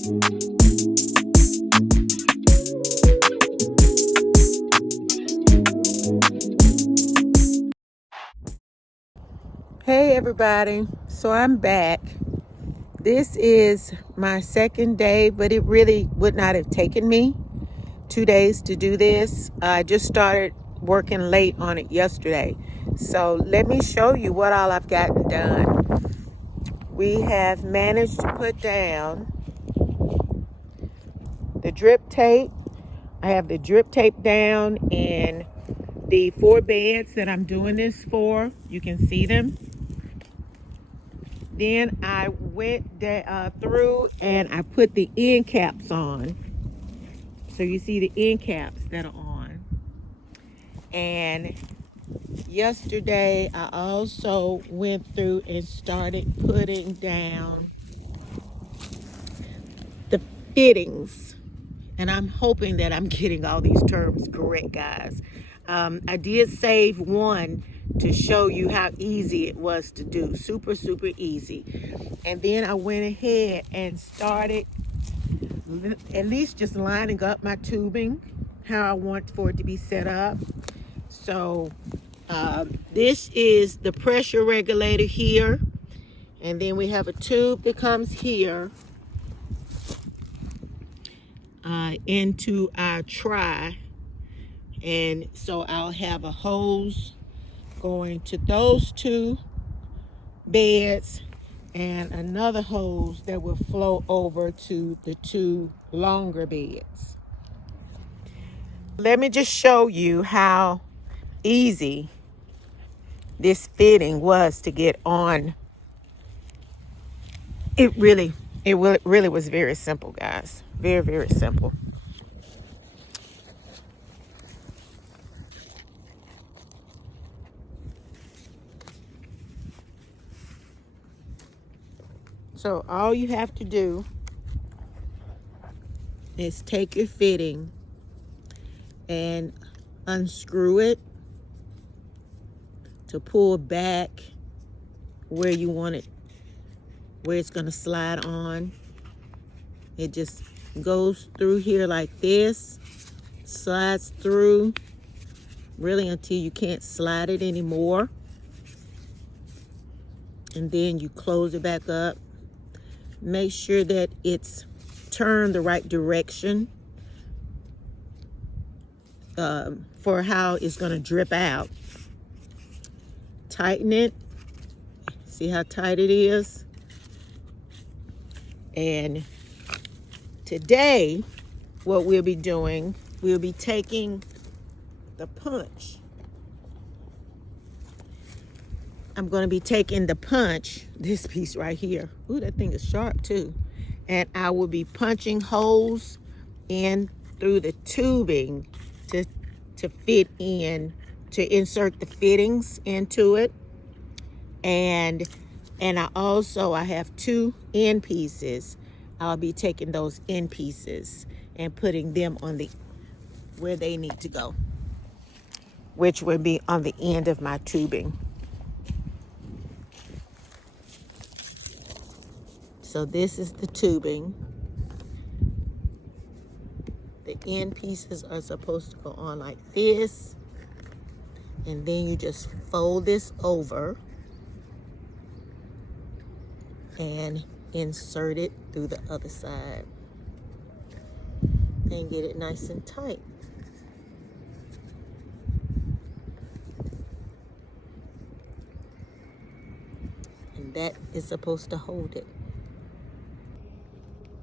Hey everybody, so I'm back. This is my second day, but it really would not have taken me 2 days to do this. I just started working late on it yesterday. So let me show you what all I've gotten done. We have managed to put down the drip tape. I have the drip tape down in the 4 beds that I'm doing this for. You can see them. Then I went through and I put the end caps on. So you see the end caps that are on. And yesterday I also went through and started putting down the fittings. And I'm hoping that I'm getting all these terms correct, guys. I did save one to show you how easy it was to do. Super, super easy. And then I went ahead and started at least just lining up my tubing, how I want for it to be set up. So this is the pressure regulator here. And then we have a tube that comes here into our try. And so I'll have a hose going to those 2 beds and another hose that will flow over to the 2 longer beds. Let me just show you how easy this fitting was to get on. It really was very simple, guys. Very, very simple. So all you have to do is take your fitting and unscrew it to pull back where you want it, where it's going to slide on. It just goes through here like this, slides through really until you can't slide it anymore. And then you close it back up. Make sure that it's turned the right direction for how it's going to drip out. Tighten it. See how tight it is? And today, what we'll be doing, we'll be taking the punch. I'm going to be taking the punch, this piece right here. Ooh, that thing is sharp too. And I will be punching holes in through the tubing to fit in, to insert the fittings into it. And I have 2 end pieces. I'll be taking those end pieces and putting them on where they need to go, which will be on the end of my tubing. So this is the tubing. The end pieces are supposed to go on like this. And then you just fold this over and insert it through the other side. And get it nice and tight. And that is supposed to hold it.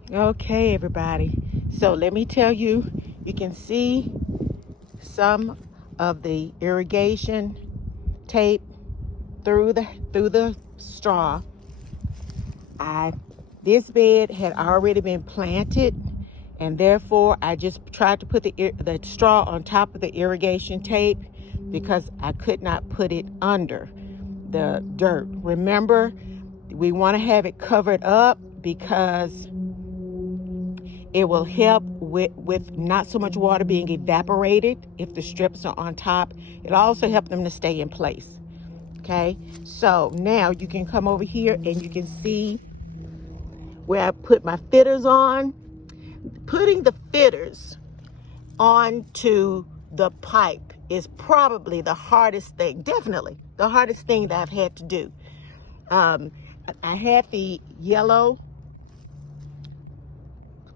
Okay, everybody. So let me tell you, you can see some of the irrigation tape through the straw. This bed had already been planted, and therefore I just tried to put the straw on top of the irrigation tape because I could not put it under the dirt. Remember, we want to have it covered up because it will help with not so much water being evaporated if the strips are on top. It'll also help them to stay in place. Okay, so now you can come over here and you can see where I put my fitters on. Putting the fitters onto the pipe is probably the hardest thing, definitely the hardest thing that I've had to do. I had the yellow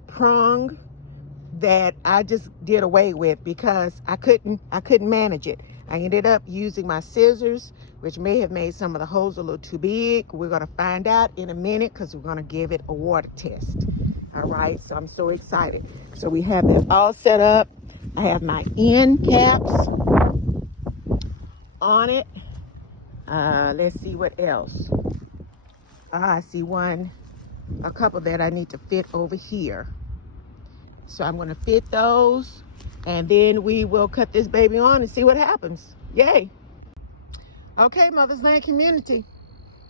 prong that I just did away with because I couldn't manage it. I ended up using my scissors, which may have made some of the holes a little too big. We're going to find out in a minute because we're going to give it a water test. All right, so I'm so excited. So we have that all set up. I have my end caps on it. Let's see what else. I see a couple that I need to fit over here. So I'm going to fit those, and then we will cut this baby on and see what happens. Yay. Okay, Mother's Land community.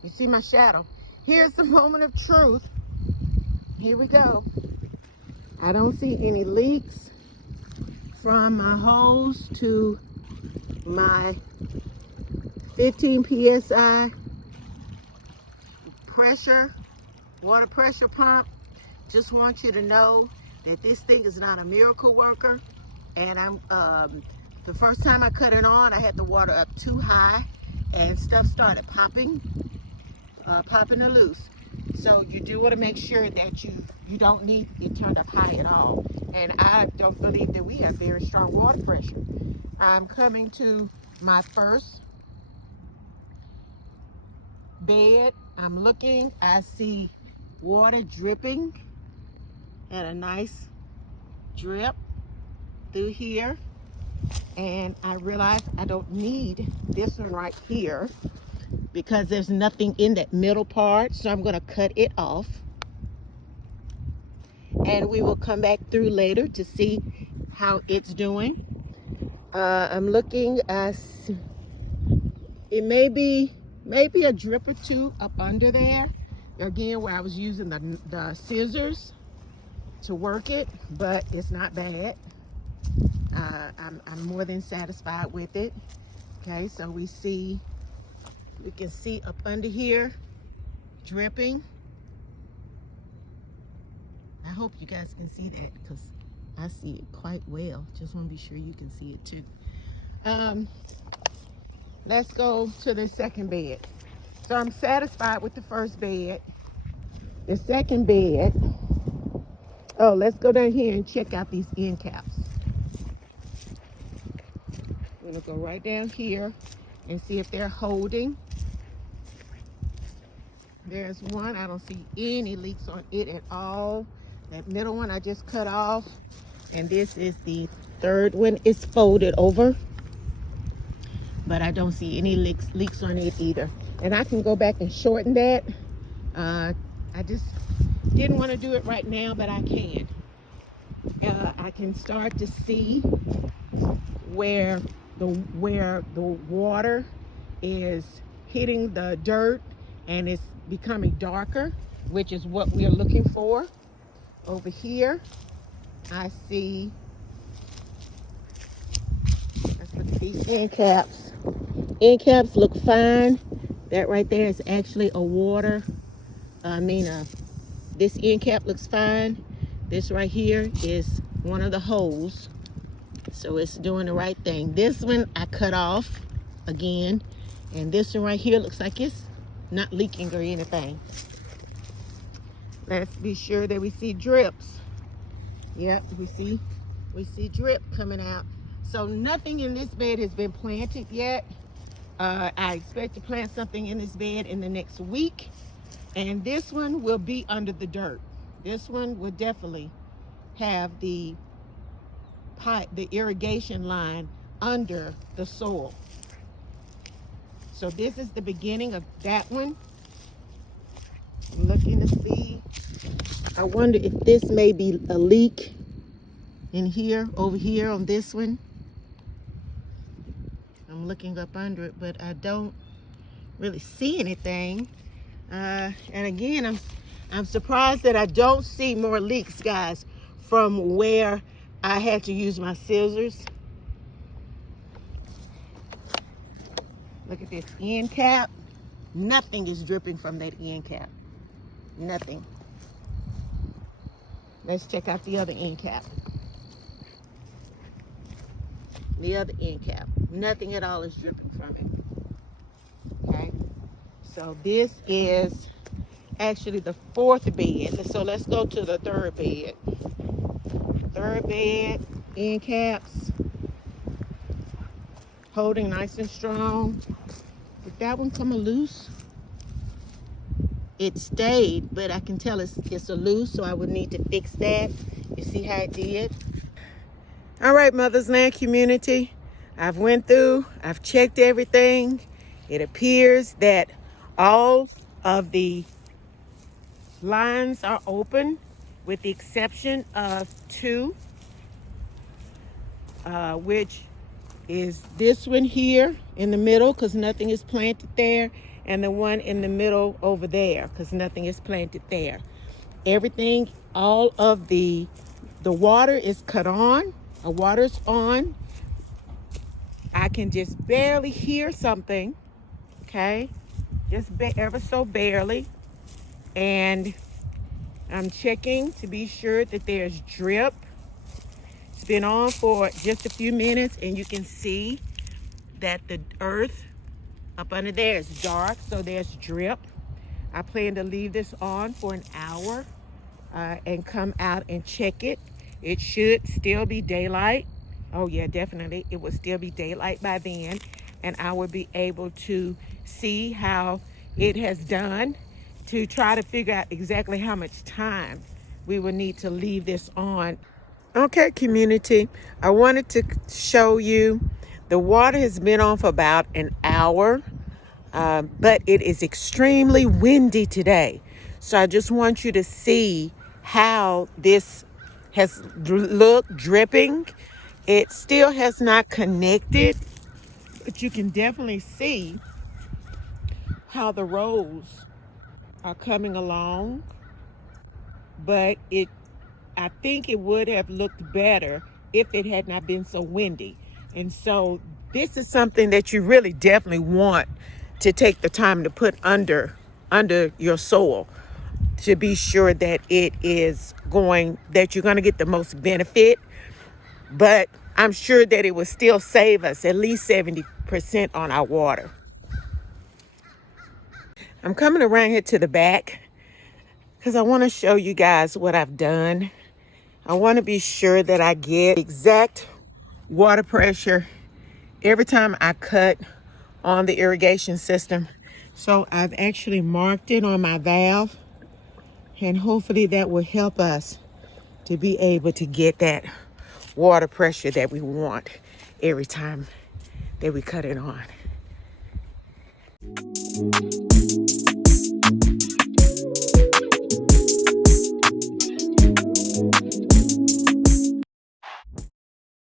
You see my shadow. Here's the moment of truth. Here we go. I don't see any leaks from my hose to my 15 psi water pressure pump. Just want you to know that this thing is not a miracle worker. And the first time I cut it on, I had the water up too high and stuff started popping loose. So you do want to make sure that you don't need it turned up high at all. And I don't believe that we have very strong water pressure. I'm coming to my first bed. I'm looking, I see water dripping and a nice drip through here. And I realize I don't need this one right here because there's nothing in that middle part. So I'm going to cut it off. And we will come back through later to see how it's doing. I'm looking at, it may be a drip or two up under there. Again, where I was using the scissors to work it, but it's not bad. I'm more than satisfied with it. Okay, so we can see up under here dripping. I hope you guys can see that because I see it quite well. Just want to be sure you can see it too. Let's go to the second bed. So I'm satisfied with the first bed. The second bed, oh, let's go down here and check out these end caps. I'm gonna go right down here and see if they're holding. There's one, I don't see any leaks on it at all. That middle one I just cut off. And this is the third one. It's folded over, but I don't see any leaks on it either. And I can go back and shorten that. I just didn't want to do it right now, but I can. I can start to see where the water is hitting the dirt and it's becoming darker, which is what we're looking for. Over here, I see, let's look at these end caps. End caps look fine. That right there is actually a water. This end cap looks fine. This right here is one of the holes. So it's doing the right thing. This one I cut off again. And this one right here looks like it's not leaking or anything. Let's be sure that we see drips. Yep, we see drip coming out. So nothing in this bed has been planted yet. I expect to plant something in this bed in the next week. And this one will be under the dirt. This one will definitely have the pipe, the irrigation line under the soil. So this is the beginning of that one. I'm looking to see. I wonder if this may be a leak in here, over here on this one. I'm looking up under it, but I don't really see anything. And again, I'm surprised that I don't see more leaks, guys, from where I had to use my scissors. Look at this end cap. Nothing is dripping from that end cap. Nothing. Let's check out the other end cap. The other end cap. Nothing at all is dripping from it. Okay. So this is actually the fourth bed. So let's go to the third bed. Third bed, end caps, holding nice and strong. Did that one come loose? It stayed, but I can tell it's a loose, so I would need to fix that. You see how it did? All right, Mother's Land community. I've went through, I've checked everything. It appears that all of the lines are open with the exception of two, which is this one here in the middle because nothing is planted there, and the one in the middle over there because nothing is planted there. Everything, all of the water is cut on. The water's on. I can just barely hear something, okay? Just ever so barely. And I'm checking to be sure that there's drip. It's been on for just a few minutes, and you can see that the earth up under there is dark, so there's drip. I plan to leave this on for an hour and come out and check it. It should still be daylight. Oh yeah, definitely. It will still be daylight by then, and I will be able to see how it has done to try to figure out exactly how much time we will need to leave this on. Okay, community, I wanted to show you the water has been on for about an hour, but it is extremely windy today. So I just want you to see how this has looked dripping. It still has not connected, but you can definitely see how the rows are coming along. But I think it would have looked better if it had not been so windy. And so this is something that you really definitely want to take the time to put under your soil to be sure that it is that you're going to get the most benefit. But I'm sure that it will still save us at least 70% on our water. I'm coming around here to the back because I want to show you guys what I've done. I want to be sure that I get exact water pressure every time I cut on the irrigation system. So I've actually marked it on my valve, and hopefully that will help us to be able to get that water pressure that we want every time that we cut it on.